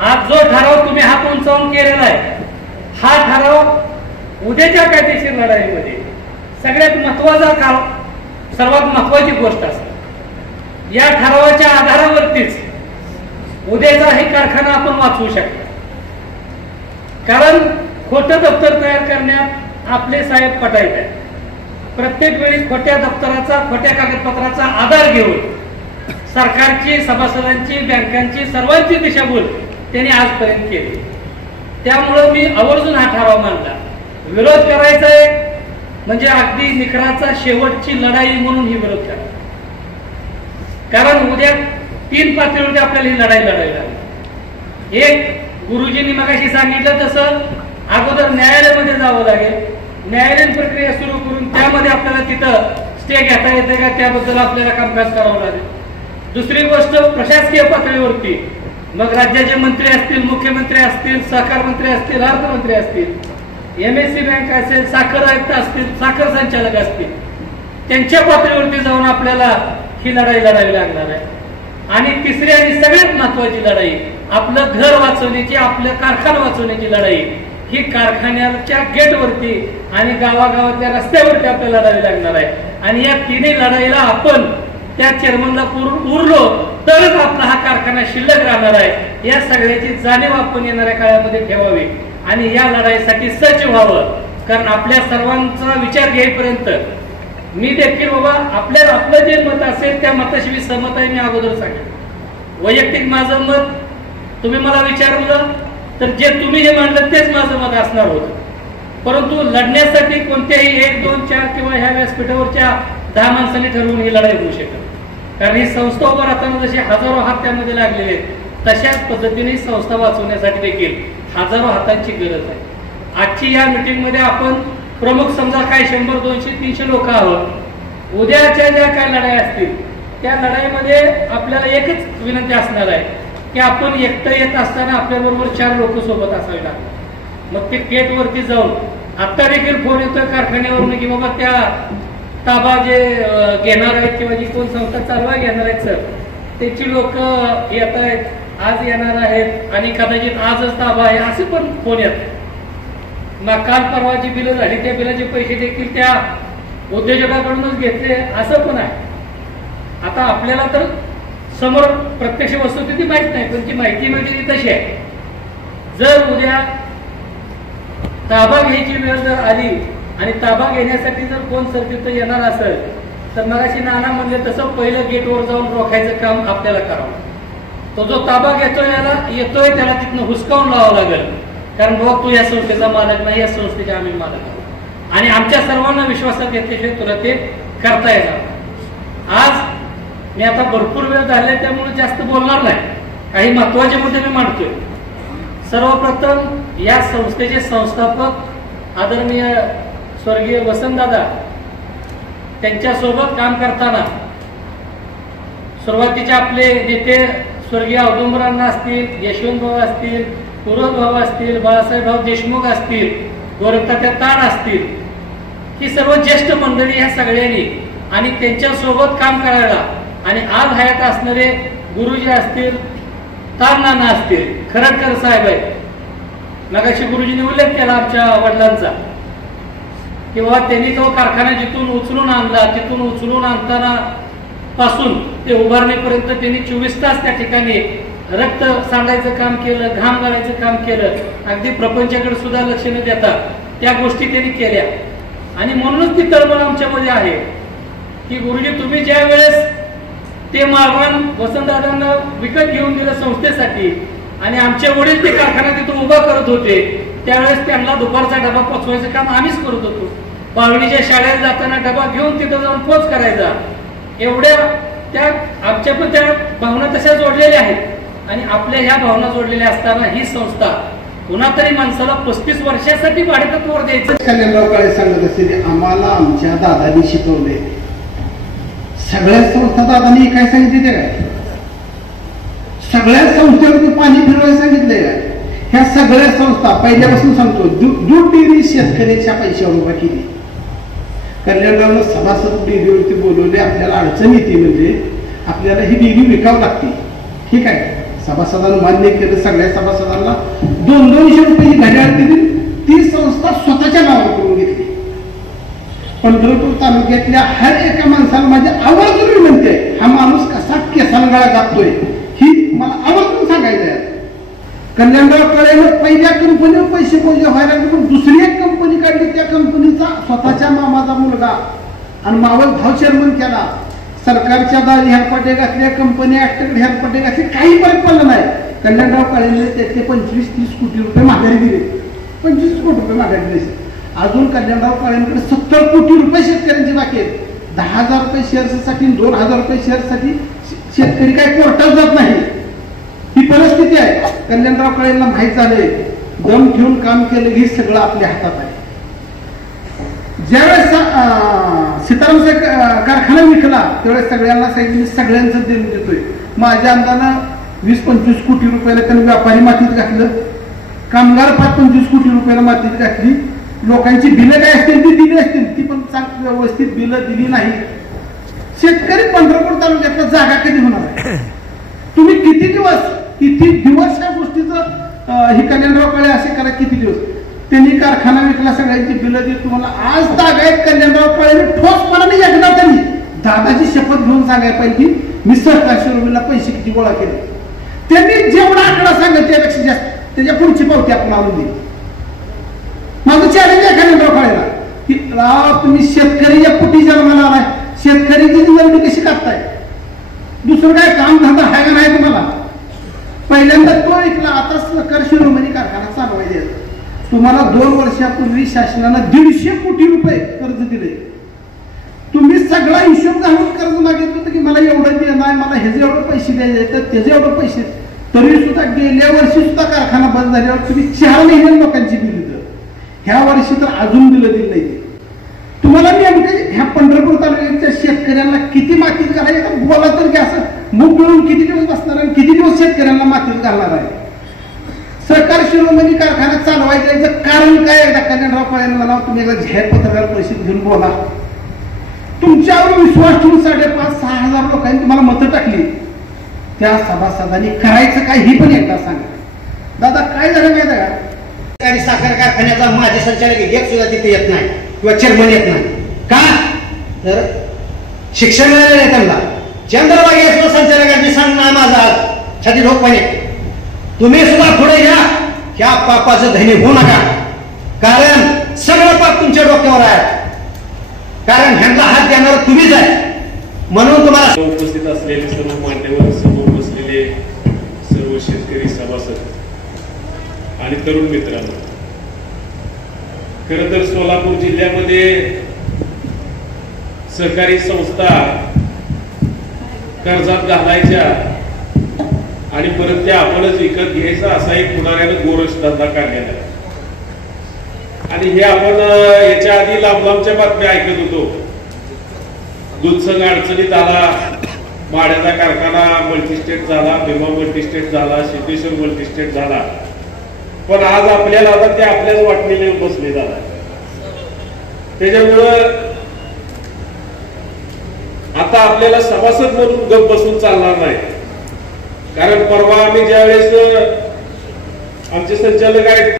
आज जो ठराव तुम्ही हात उंचावून केलेला आहे, हा ठराव उद्याच्या कायदेशीर लढाईमध्ये सगळ्यात महत्वाचा काळ, सर्वात महत्वाची गोष्ट असते. या ठरावाच्या आधारावरतीच उद्याचा हे कारखाना आपण वाचवू शकतो. कारण खोटं दप्तर तयार करण्यात आपले साहेब पटाईत आहे. प्रत्येक वेळी खोट्या दप्तराचा, खोट्या कागदपत्राचा आधार घेऊन सरकारची, सभासदांची, बँकांची, सर्वांची दिशाभूल त्यांनी आजपर्यंत केली. त्यामुळं मी आवर्जून हा ठराव मांडला. विरोध करायचा आहे म्हणजे अगदी निखराचा शेवटची लढाई म्हणून ही विरोध करा. कारण उद्या 3 पातळीवरती आपल्याला ही लढाई लढायला. एक, गुरुजींनी मगाशी सांगितलं तसं अगोदर न्यायालयामध्ये जावं लागेल. न्यायालयीन प्रक्रिया सुरू करून त्यामध्ये आपल्याला तिथं स्टे घेता येते का त्याबद्दल आपल्याला कामकाज करावं लागेल. दुसरी गोष्ट, प्रशासकीय पातळीवरती मग राज्याचे मंत्री असतील, मुख्यमंत्री असतील, सहकार मंत्री असतील, अर्थमंत्री असतील, MSC बँक असेल, साखर आयुक्त असतील, साखर संचालक असतील, त्यांच्या पातळीवरती जाऊन आपल्याला ही लढाई लढावी लागणार आहे. आणि तिसरी आणि सगळ्यात महत्वाची लढाई, आपलं घर वाचवण्याची, आपलं कारखाना वाचवण्याची लढाई, ही कारखान्याच्या गेटवरती आणि गावागावातल्या रस्त्यावरती आपल्याला लढावी लागणार आहे. आणि या तिन्ही लढाईला आपण त्या चेअरमनला उरलो तरच आपला हा कारखाना शिल्लक राहणार आहे. या सगळ्याची जाणीव आपण येणाऱ्या काळामध्ये ठेवावी आणि या लढाईसाठी सज्ज व्हावं. कारण आपल्या सर्वांचा विचार घेईपर्यंत मी देखील बाबा आपलं जे मत असेल त्या मताशी मी सहमत आहे. मी अगोदर सांगेन वैयक्तिक माझं मत, तुम्ही मला विचारलं तर जे तुम्ही जे मांडलं तेच माझं मत असणार होतं. परंतु लढण्यासाठी कोणत्याही 1, 2, 4 किंवा ह्या व्यासपीठावरच्या 10 माणसांनी ठरवून ही लढाई होऊ शकत. कारण ही संस्था उभं राहताना जसे हजारो हात त्यामध्ये लागलेले आहेत, तशाच पद्धतीने संस्था वाचवण्यासाठी देखील हजारो हातांची गरज आहे. आजची या मीटिंग मध्ये आपण प्रमुख समजा काय 100, 200, 300 लोक आहोत. उद्याच्या ज्या काय लढाई असतील त्या लढाईमध्ये आपल्याला एकच विनंती असणार आहे की आपण एकटं येत असताना आपल्याबरोबर 4 लोक सोबत असावे लागतात. मग ते गेटवरती जाऊन आता देखील फोन येतोय कारखान्यावरून की बाबा त्या ताबा जे घेणार आहेत किंवा जी कोण संस्था चालवा घेणार आहेत सर, त्याची लोक येत आहेत, आज येणार आहेत आणि कदाचित आजच ताबा आहे असे पण फोन येतात. मग काल परवाची बिलं झाली त्या बिलाचे पैसे देखील त्या उद्योजकाकडूनच घेतले असं पण आहे. आता आपल्याला तर समोर प्रत्यक्ष वस्तुस्थिती माहित नाही, पण ती माहिती म्हणजे ती तशी आहे. जर उद्या ताबा घ्यायची वेळ जर आली आणि ताबा घेण्यासाठी जर कोण सर तिथं येणार असेल तर मगाशी नाना म्हणले तसं पहिलं गेटवर जाऊन रोखायचं काम आपल्याला करावं. तो जो ताबा येतोय त्याला तिथनं हुसकावून लावावं लागेल. कारण बाबा तू या संस्थेचा मालक नाही, या संस्थेचे आम्ही मालक आहोत आणि आमच्या सर्वांना विश्वासात घेतल्याशिवाय तुला ते करता येणार. आज मी आता भरपूर वेळ झालाय त्यामुळे जास्त बोलणार नाही, काही महत्वाचे मुद्दे मी मांडतोय. सर्वप्रथम या संस्थेचे संस्थापक आदरणीय स्वर्गीय वसंतदादा, त्यांच्यासोबत काम करताना सुरुवातीचे आपले नेते स्वर्गीय औदुंबरांना असतील, यशवंत भाऊ असतील, पुरोहित भाऊ असतील, बाळासाहेब भाऊ देशमुख असतील, गोरखतात्या ताण असतील, ही सर्व ज्येष्ठ मंडळी ह्या सगळ्यांनी आणि त्यांच्यासोबत काम करायला आणि आज हयात असणारे गुरुजी असतील, ताण नाना असतील, खरडकर साहेब आहेत. मगाशी गुरुजींनी उल्लेख केला आमच्या वडिलांचा की बाबा त्यांनी तो कारखाना जिथून उचलून आणला, तिथून उचलून आणताना पासून ते उभारणीपर्यंत त्यांनी 24 तास त्या ठिकाणी रक्त सांडायचं काम केलं, घाम गाळायचं काम केलं. अगदी प्रपंचाकडे सुद्धा लक्ष न देता त्या गोष्टी त्यांनी केल्या आणि म्हणूनच ती तळमळ आमच्यामध्ये आहे की गुरुजी तुम्ही ज्या वेळेस ते मालवान वसंतदादांना विकत घेऊन दिलं संस्थेसाठी आणि आमचे वडील ते कारखाना तिथून उभा करत होते त्यावेळेस त्यांना दुपारचा डबा पोचवायचं काम आम्हीच करत होतो. पावणीच्या शाळेत जाताना डबा घेऊन तिथं जाऊन पोच करायचा. एवढ्या त्या आमच्या पण त्या भावना तशा जोडलेल्या आहेत आणि आपल्या ह्या भावना जोडलेल्या असताना ही संस्था पुन्हा तरी माणसाला 35 वर्षासाठी भाडेतत्वावर द्यायचं. कल्याणराव काळे सांगत असते आम्हाला आमच्या दादांनी शिकवले. सगळ्या संस्था दादांनी काय सांगितले काय? सगळ्या संस्थेवरती पाणी फिरवायला सांगितले काय? ह्या सगळ्या संस्था पहिल्यापासून सांगतो दूध डेअरी शेतकऱ्याच्या पैशावर उभा केली. कल्याणरावनं सभासद डेअरीवरती बोलवले. आपल्याला अडचण येते म्हणजे आपल्याला ही डेअरी विकावं लागते, ठीक आहे, सभासदांना मान्य केलं, सगळ्या सभासदांना 200-200 रुपयाची घड्याळ दिली. ती संस्था स्वतःच्या नावावर करून घेतली. पंढरपूर तालुक्यातल्या हर एका माणसाला माझी आवर्जून विनंती आहे, हा माणूस कसा केसांगळा गातोय ही मला आवर्जून सांगायचं आहे. कल्याणराव काळेनं पहिल्या कंपनीवर पैसे मोजे व्हायला पण दुसरी एक कंपनी काढली, त्या कंपनीचा स्वतःच्या मामाचा मुलगा आणि मावळ भाव चेअरमन केला. सरकारच्या दारी हेलपाटे घातल्या, कंपनी ऍक्टकडे हेलपाटे घातले, काही फरक पडला नाही. कल्याणराव काळेने त्यातले 25-30 कोटी रुपये माघारी दिले. 25 कोटी रुपये माघारी दिले. अजून कल्याणराव काळेंकडे 70 कोटी रुपये शेतकऱ्यांची बाकी आहेत. 10,000 रुपये शेअर्ससाठी 2,000 रुपये शेअर्ससाठी शेतकरी काही कोर्टात जात नाही. ही परिस्थिती आहे. कल्याणराव काळेंना माहीत झाले, दम ठेवून काम केलं हे सगळं आपल्या हातात आहे. ज्यावेळेस सीतारामचा कारखाना विकला त्यावेळेस सगळ्यांना सांगितलं सगळ्यांचं देऊन देतोय. माझ्या अंदानं 20-25 कोटी रुपयाला त्यांनी व्यापारी मातीत घातलं, कामगार 5-25 कोटी रुपयाला मातीत घातली. लोकांची बिलं काय असतील ती दिली असतील, ती पण व्यवस्थित बिलं दिली नाही. शेतकरी पंढरपूर तालुक्यातला जागा कधी होणार आहे? तुम्ही किती दिवस ह्या गोष्टीचं ही कल्याणराव काळे असे करा, किती दिवस त्यांनी कारखाना विकला, सगळ्यांची बिलं देत तुम्हाला आज तागायत. कल्याणराव काळे ठोसपणाने एकदा त्यांनी दादाची शपथ घेऊन सांगायला पाहिजे की मी सहकार शिरोमणीला पैसे किती गोळा केले. त्यांनी जेवढा आकडा सांगत त्यापेक्षा जास्त त्याच्या पुढची पावती आपण आणून दिली. माझं चॅलेंज आहे कल्याणराव काळेला की राव तुम्ही शेतकरीच्या पोटी जन्माला आलाय, शेतकऱ्याची निवडणूक कशी करताय? दुसरं काय काम धंदा आहे का नाही तुम्हाला? पहिल्यांदा तो विकला, आता सहकार शिरोमणी कारखाना चालवायचा. तुम्हाला 2 वर्षापूर्वी शासनानं 150 कोटी रुपये कर्ज दिले. तुम्ही सगळा हिशोब घालून कर्ज मागितलं होतं की मला एवढं देणार, मला ह्याचे एवढे पैसे द्यायचे तर त्याचे एवढे पैसे. तरी सुद्धा गेल्या वर्षी सुद्धा कारखाना बंद झाल्यावर तुम्ही 4 महिने लोकांची बिल दिलं. ह्या वर्षी तर अजून बिलं दिली नाही. तुम्हाला नेमकं ह्या पंढरपूर तालुक्याच्या शेतकऱ्यांना किती मातीत घालायचं बोला तर की असं मुख मिळून किती दिवस बसणार आणि किती दिवस शेतकऱ्यांना मातीत घालणार आहे? सहकार शिरोमणी कारखाना चालवायचं कारण काय? एकदा कल्याणराव काळेंना म्हणावं तुम्ही एकदा जाहीर पत्रकार परिषद घेऊन बोला. तुमच्यावर विश्वास ठेवून 5,500-6 हजार लोकांनी तुम्हाला मतं टाकली. त्या सभासदांनी करायचं काय ही पण एकदा सांगा. दादा काय झालं माहिती आहे का? साखर कारखान्याचा माझे संचालक एक सुद्धा तिथे येत नाही किंवा चेअरमन येत नाही. का तर शिक्षण मिळालेलं आहे त्यांना. चंद्रबाई येतो संचालकांनी सांगणार माझा छाती ठोकपणे तुम्ही सुद्धा पुढे या, ह्या पापाचं धनी होऊ नका. कारण सगळं पाप तुमच्या डोक्यावर आहे. कारण ह्यांचा हात देणार तुम्हीच आहे. म्हणून तुम्हाला उपस्थित असलेले सर्व मान्यवर, समोर बसलेले सर्व शेतकरी सभासद आणि तरुण मित्रांनो, खरं तर सोलापूर जिल्ह्यामध्ये सहकारी संस्था कर्जात घालायच्या आणि परत त्या आपणच विकत घ्यायचा असा एक पुढाऱ्यानं गोरख धंदा काढलेला. आणि हे आपण याच्या आधी लांब-लांबच्या बातम्या ऐकत होतो. दूध संघ अडचणीत आला, माड्याचा कारखाना मल्टीस्टेट झाला, भीमा मल्टीस्टेट झाला, सिद्धेश्वर मल्टीस्टेट झाला. पण आज आपल्याला आता ते आपल्याच वाटणीने बसले झाला. त्याच्यामुळं आता आपल्याला सभासद म्हणून गप बसून चालणार नाही. कारण परवा आम्ही ज्यावेळेस आमचे संचालक आहेत